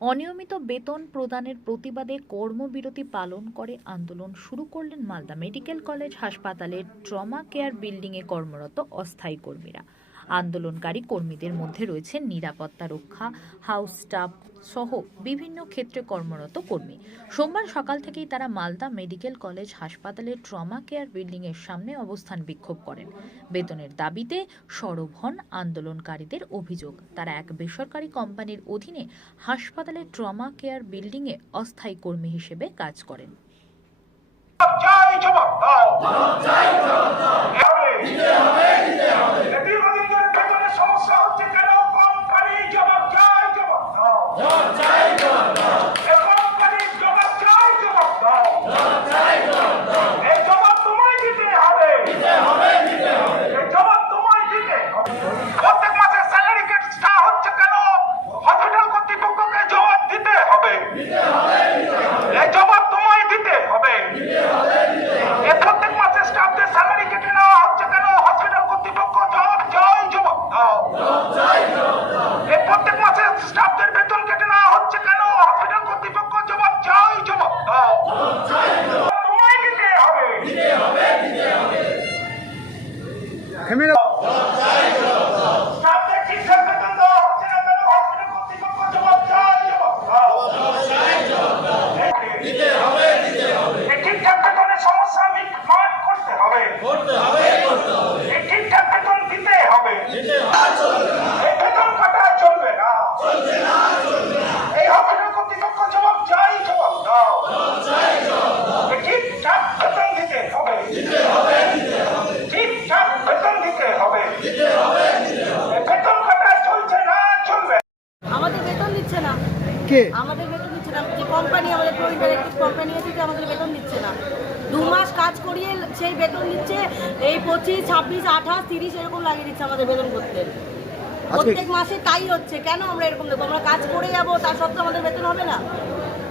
অনিয়মিত বেতন প্রদানের প্রতিবাদে কর্মবিরতি পালন করে আন্দোলন শুরু করলেন মালদা মেডিকেল কলেজ হাসপাতালের ট্রমা কেয়ার বিল্ডিংয়ে কর্মরত অস্থায়ী কর্মীরা। আন্দোলনকারী কর্মীদের মধ্যে রয়েছে নিরাপত্তা রক্ষা হাউস স্টাফ সহ বিভিন্ন ক্ষেত্রে কর্মরত কর্মী। সোমবার সকাল থেকেই তারা মালদা মেডিকেল কলেজ হাসপাতালের ট্রমা কেয়ার বিল্ডিংয়ের সামনে অবস্থান বিক্ষোভ করেন। বেতনের দাবিতে সরব হন আন্দোলনকারীদের অভিযোগ। তারা এক বেসরকারি কোম্পানির অধীনে হাসপাতালের ট্রমা কেয়ার বিল্ডিংয়ে অস্থায়ী কর্মী হিসেবে কাজ করেন। Come here. কে? আমাদের বেতন দিচ্ছে না। যে কোম্পানি আমাদের প্রবীণ ইলেকট্রিক কোম্পানি আছে যে আমাদের বেতন দিচ্ছে না। দু মাস কাজ করিয়ে সেই বেতন দিচ্ছে এই পঁচিশ ছাব্বিশ আঠাশ তিরিশ এরকম লাগিয়ে দিচ্ছে আমাদের বেতন করতে। প্রত্যেক মাসে তাই হচ্ছে। কেন আমরা এরকম দেবো আমরা কাজ করে যাব তার সত্ত্বেও আমাদের বেতন হবে না?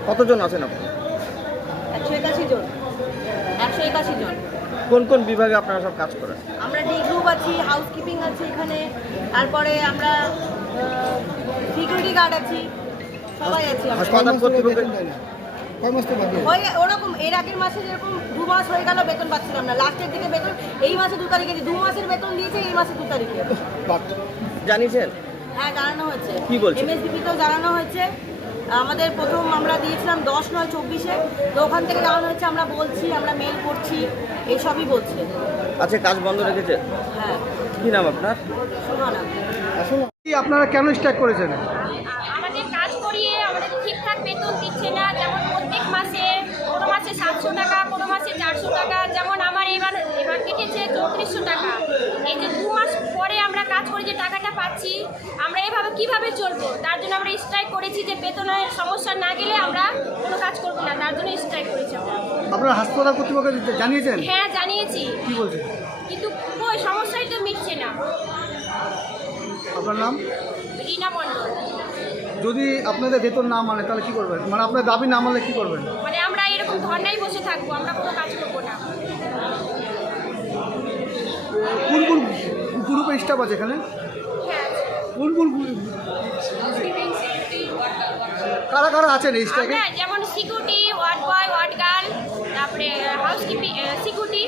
কতজন আছেন আপনি? একশো একাশি জন। একশো একাশি জন। কোন কোন বিভাগে আপনারা সব কাজ করেন? আমরা ডি গ্রুপ আছি হাউসকিপিং আছে এখানে। তারপরে আমরা সিকিউরিটি গার্ড আছি। হাসপাতাল কর্তৃপক্ষ ওরকম এর আগের মাসে যেরকম দু মাস হয়ে গেল বেতন পাচ্ছিলাম না। লাস্টের দিকে বেতন এই মাসে দু তারিখে দু মাসের বেতন দিয়েছে এই মাসে দু তারিখে। জানিয়েছেন? হ্যাঁ জানানো হয়েছে। কি বলছে? এমএসডিপিতেও জানানো হয়েছে। আমাদের প্রথম আমরা দিয়েছিলাম দশ নয় চব্বিশে। তো ওখান থেকে জানানো হয়েছে আমরা বলছি আমরা মেল করছি এইসবই বলছে। আচ্ছা কাজ বন্ধ রেখেছে হ্যাঁ। কি নাম আপনার? আপনারা কেন স্ট্রাইক করেছেন আমাদের কাজ করিয়ে আমাদের ঠিকঠাক বেতন না। যেমন প্রত্যেক মাসে কোনো মাসে সাতশো টাকা কোনো মাসে চারশো টাকা। যেমন আমার এবার এবার কেটেছে চৌত্রিশশো টাকা। এই যে দু মাস পরে আমরা কাজ করে যে টাকাটা পাচ্ছি আমরা এভাবে কীভাবে চলবো? তার জন্য আমরা স্ট্রাইক করেছি যে বেতনের সমস্যা না গেলে আমরা কোনো কাজ করব না। তার জন্য স্ট্রাইক করেছি আমরা। আপনারা হাসপাতাল কর্তৃপক্ষ জানিয়েছেন? হ্যাঁ জানিয়েছি। কি বলছে কিন্তু ওই সমস্যাই তো মিটছে না। আপনার নাম? রিনা মণ্ডল। যদি আপনাদের বেতন না মানে তাহলে কি করবেন? মানে আপনার দাবি না মানলে কি করবেন? মানে আমরা এরকম ধর্নায় বসে থাকব আমরা কোনো কাজ করব না। কোন কোন গ্রুপে স্টাফ আছে এখানে? হ্যাঁ কোন কোন? কারা কারা আছেন এই আমরা যেমন security ward boy ward girl তারপরে হাউস কিপিং সিকিউরিটি